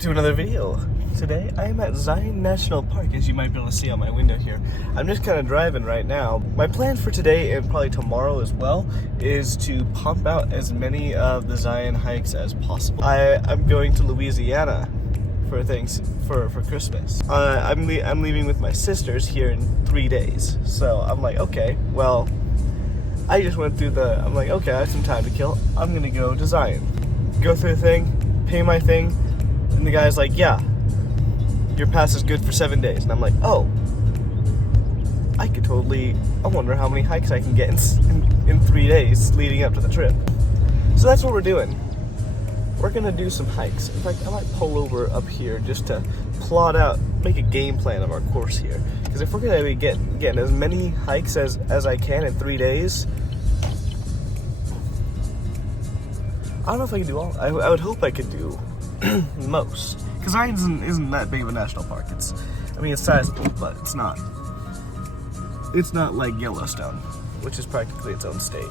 To another video. Today I am at Zion National Park, as you might be able to see on my window here. I'm just kind of driving right now. My plan for today and probably tomorrow as well is to pump out as many of the Zion hikes as possible. I'm going to Louisiana for Christmas. I'm leaving with my sisters here in 3 days. So I'm like, okay, well, I just went through I'm like, okay, I have some time to kill. I'm gonna go to Zion. Go through the thing, pay my thing, and the guy's like, yeah, your pass is good for 7 days. And I'm like, oh, I wonder how many hikes I can get in 3 days leading up to the trip. So that's what we're doing. We're gonna do some hikes. In fact, I might pull over up here just to plot out, make a game plan of our course here. Because if we're gonna be getting as many hikes as I can in 3 days, I don't know if I can do all. I would hope I could do most, because Zion isn't that big of a national park. It's sizable, but it's not like Yellowstone, which is practically its own state.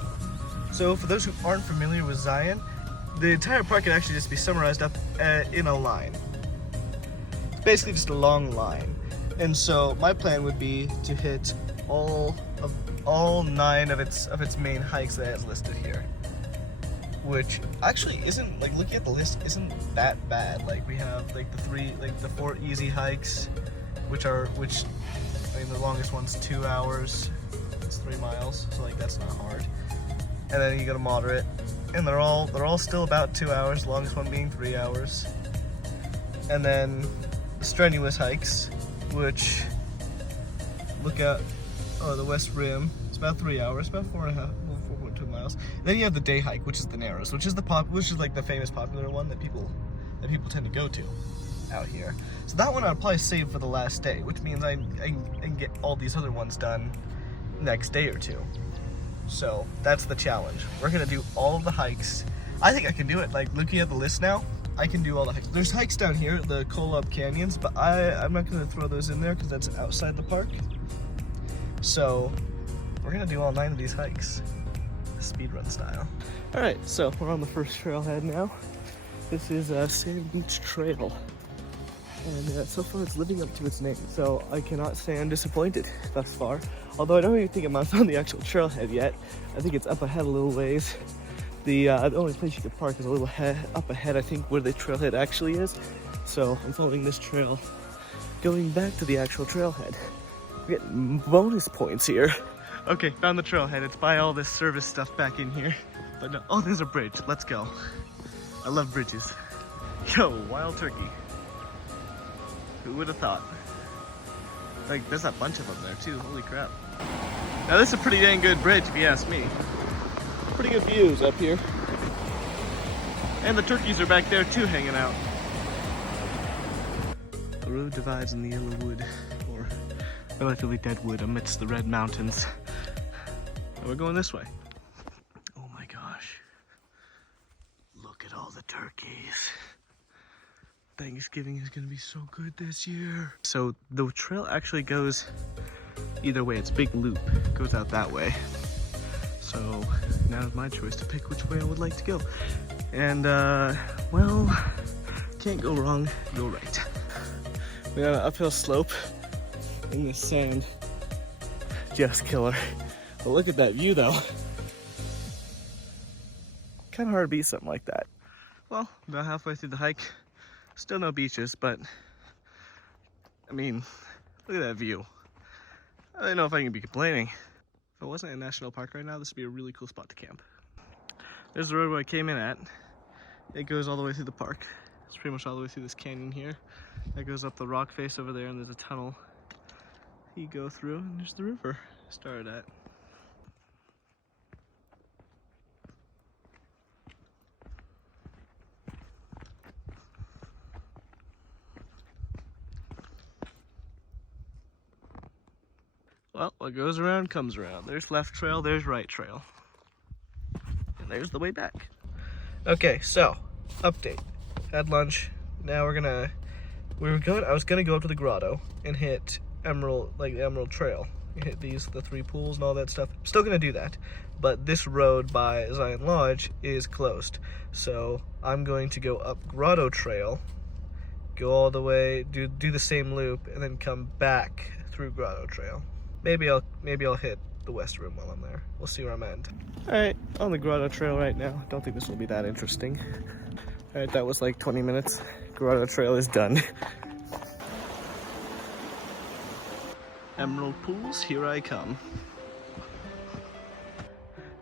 So for those who aren't familiar with Zion, the entire park can actually just be summarized up in a line. It's basically just a long line, and so my plan would be to hit all 9 of its main hikes that it has listed here. Which actually isn't, like, looking at the list, isn't that bad. Like, we have like the 4 easy hikes, which the longest one's 2 hours. It's 3 miles, so like that's not hard. And then you go to moderate, and they're all still about 2 hours, the longest one being 3 hours. And then strenuous hikes, which look at the West Rim. It's about 3 hours, about 4.5 miles. And then you have the day hike, which is the Narrows, which is like the famous popular one that people tend to go to out here. So that one I'd probably save for the last day, which means I can get all these other ones done next day or two. So that's the challenge. We're gonna do all of the hikes. I think I can do it. Like, looking at the list now, I can do all the hikes. There's hikes down here, the Kolob Canyons, but I'm not gonna throw those in there because that's outside the park. So we're gonna do all 9 of these hikes, speedrun style. All right, so we're on the first trailhead now. This is Sand Beach Trail, and so far it's living up to its name. So I cannot say I'm disappointed thus far. Although I don't even think I'm on the actual trailhead yet. I think it's up ahead a little ways. The only place you can park is a little up ahead, I think, where the trailhead actually is. So I'm following this trail, going back to the actual trailhead. We're getting bonus points here. Okay, found the trailhead. It's by all this service stuff back in here. But no, oh, there's a bridge. Let's go. I love bridges. Yo, wild turkey. Who would have thought? Like, there's a bunch of them there too. Holy crap. Now this is a pretty dang good bridge if you ask me. Pretty good views up here. And the turkeys are back there too, hanging out. The road divides in the yellow wood, or relatively dead wood amidst the red mountains. And we're going this way. Oh my gosh. Look at all the turkeys. Thanksgiving is gonna be so good this year. So the trail actually goes either way. It's a big loop. It goes out that way. So now it's my choice to pick which way I would like to go. And well, can't go wrong, go right. We got an uphill slope in this sand. Just killer. But look at that view though. Kind of hard to beat something like that. Well, about halfway through the hike. Still no beaches, but I mean, look at that view. I don't know if I can be complaining. If it wasn't a national park right now, this would be a really cool spot to camp. There's the road where I came in at. It goes all the way through the park. It's pretty much all the way through this canyon here. That goes up the rock face over there, and there's a tunnel you go through, and there's the river I started at. Well, what goes around comes around. There's left trail, there's right trail. And there's the way back. Okay, so, update. Had lunch. Now I was gonna go up to the grotto and hit the Emerald Trail. You hit the 3 pools and all that stuff. Still gonna do that. But this road by Zion Lodge is closed. So I'm going to go up Grotto Trail go all the way, do the same loop, and then come back through Grotto Trail. Maybe I'll hit the West Rim while I'm there. We'll see where I'm at. Alright, on the Grotto Trail right now. Don't think this will be that interesting. Alright, that was like 20 minutes. Grotto Trail is done. Emerald pools, here I come.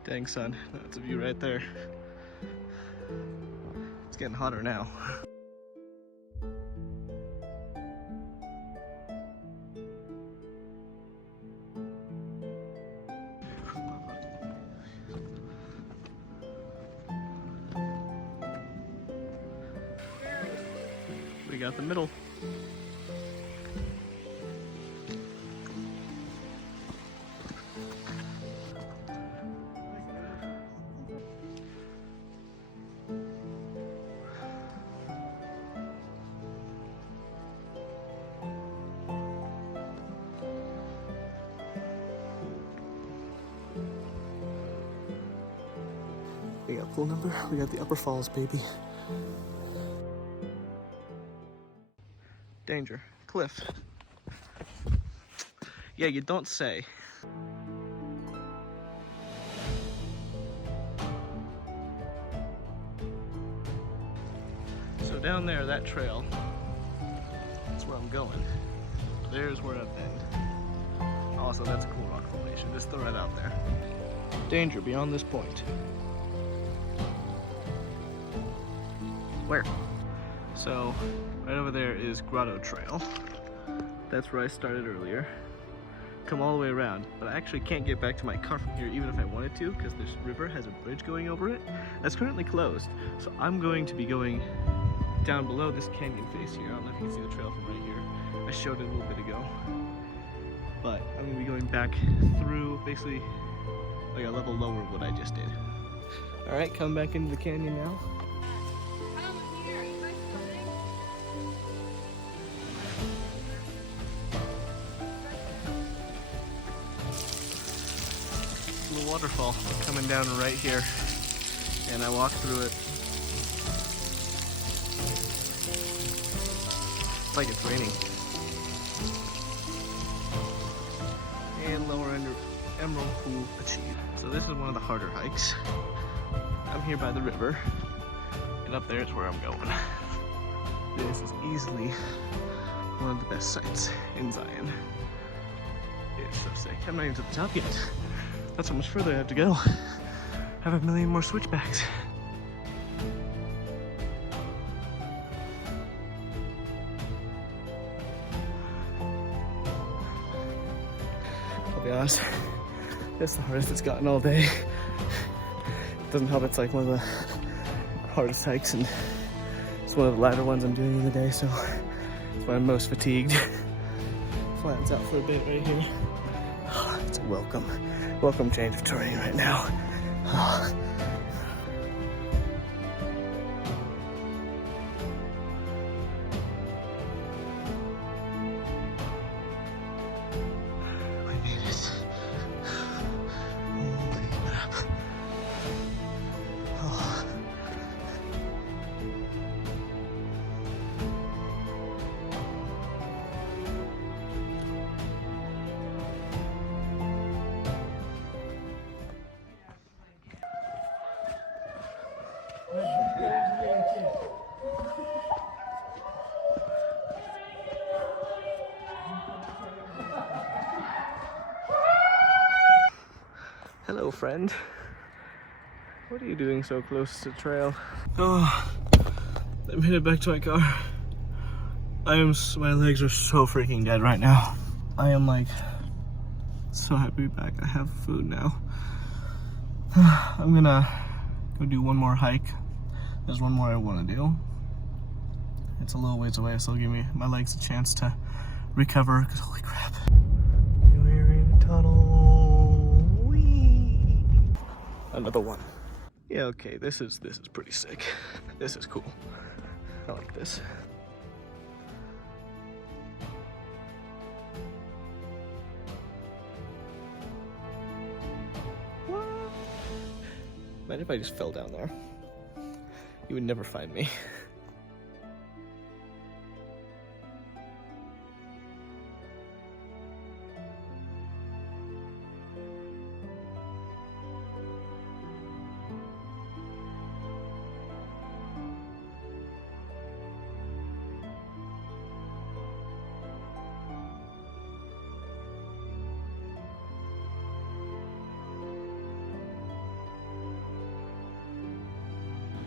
Dang son, that's a view right there. It's getting hotter now. We got the middle. We got pool number, we got the Upper Falls, baby. Danger. Cliff. Yeah, you don't say. So down there, that trail, that's where I'm going. There's where I've been. Also, that's a cool rock formation. Just throw it out there. Danger beyond this point. Where? So, right over there is Grotto Trail. That's where I started earlier. Come all the way around, but I actually can't get back to my car from here even if I wanted to, because this river has a bridge going over it that's currently closed. So I'm going to be going down below this canyon face here. I don't know if you can see the trail from right here. I showed it a little bit ago. But I'm going to be going back through basically like a level lower what I just did. Alright, come back into the canyon now. Little waterfall coming down right here, and I walked through it. It's like it's raining. And lower under Emerald Pool achieved. So this is one of the harder hikes. I'm here by the river, and up there is where I'm going. This is easily one of the best sights in Zion. It's so sick. I'm not even to the top yet. That's how much further I have to go. I have a million more switchbacks. I'll be honest, it's the hardest it's gotten all day. It doesn't help, it's like one of the hardest hikes, and it's one of the lighter ones I'm doing in the day, so it's when I'm most fatigued. Flattens out for a bit right here. It's a welcome change of terrain right now. We made it. Holy crap. Oh. Hello, friend. What are you doing so close to the trail? Oh, I'm headed back to my car. My legs are so freaking dead right now. I am like so happy to be back. I have food now. I'm gonna go do one more hike. There's one more I want to do. It's a little ways away, so it'll give my legs a chance to recover, because holy crap. We're in a tunnel. Whee! Another one. Yeah, okay, this is pretty sick. This is cool. I like this. What? Imagine if I just fell down there. You would never find me.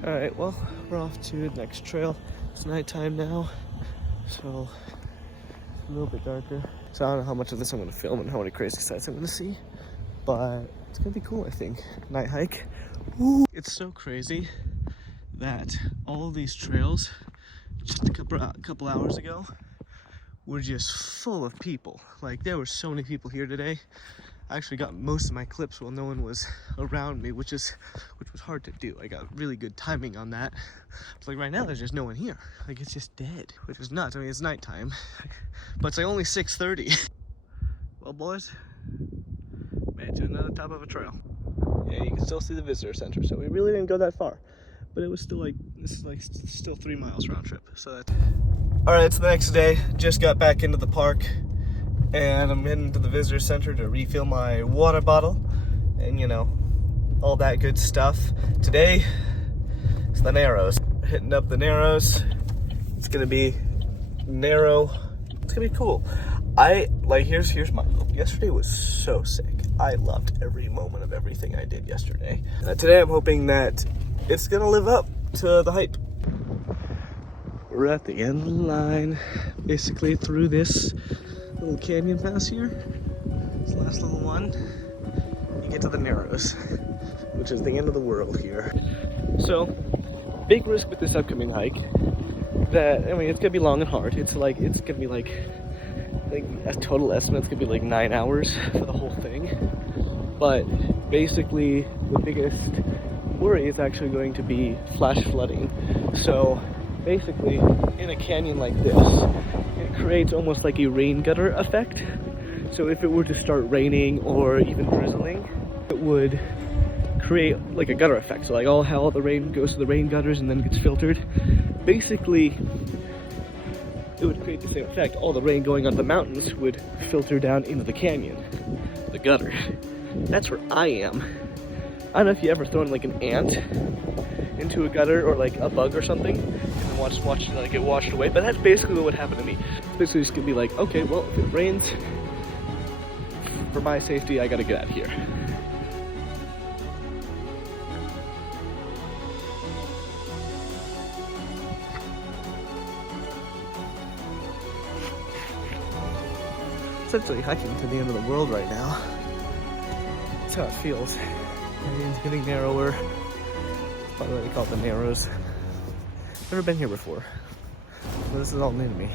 Alright, well, we're off to the next trail. It's nighttime now, so it's a little bit darker. So I don't know how much of this I'm going to film and how many crazy sights I'm going to see, but it's going to be cool, I think. Night hike. Ooh. It's so crazy that all of these trails, just a couple hours ago, were just full of people. Like, there were so many people here today. I actually got most of my clips while no one was around me, which was hard to do. I got really good timing on that. It's like right now there's just no one here. Like, it's just dead, which is nuts. I mean, it's nighttime, but it's like only 6:30. Well, boys, made it to another top of a trail. Yeah, you can still see the visitor center, so we really didn't go that far. But it was still like, this is like still 3 miles round trip. So that's... All right, it's the next day. Just got back into the park. And I'm heading to the visitor center to refill my water bottle and, you know, all that good stuff. Today, it's the Narrows. Hitting up the Narrows. It's gonna be narrow. It's gonna be cool. Here's my hope. Yesterday was so sick. I loved every moment of everything I did yesterday. Today I'm hoping that it's gonna live up to the hype. We're at the end of the line, basically through this little canyon pass here. This last little one, you get to the Narrows, which is the end of the world here. So, big risk with this upcoming hike. That, I mean, it's gonna be long and hard. It's gonna be like a total estimate, it's gonna be like 9 hours for the whole thing. But basically, the biggest worry is actually going to be flash flooding. So, basically, in a canyon like this, it creates almost like a rain gutter effect. So if it were to start raining or even drizzling, it would create like a gutter effect. So like all the rain goes to the rain gutters and then gets filtered. Basically, it would create the same effect. All the rain going on the mountains would filter down into the canyon, the gutter. That's where I am. I don't know if you ever thrown like an ant into a gutter or like a bug or something and watch it like get washed away, but that's basically what would happen to me. Basically just gonna be like, okay, well, if it rains, for my safety, I gotta get out of here. Essentially hiking to the end of the world right now. That's how it feels. Canyon's getting narrower. By the way, they call it the Narrows. Never been here before. So this is all new to me.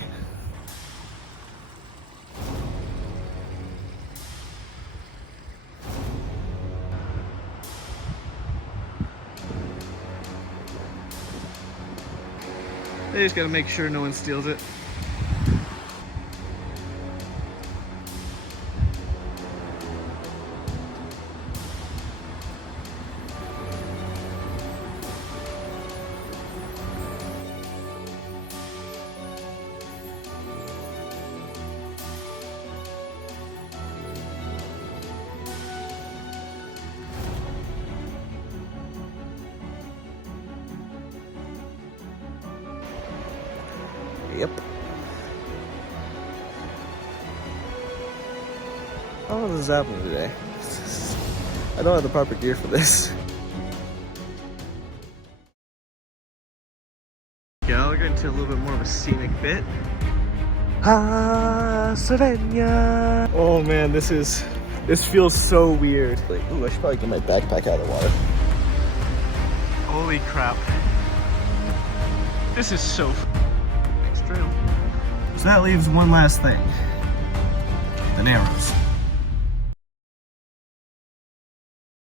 They just gotta make sure no one steals it. Yep. I don't know what is happening today. I don't have the proper gear for this. Yeah, we're getting to a little bit more of a scenic bit. Slovenia! Oh man, this feels so weird. Like, ooh, I should probably get my backpack out of the water. Holy crap. This is so true. So that leaves one last thing. The Narrows.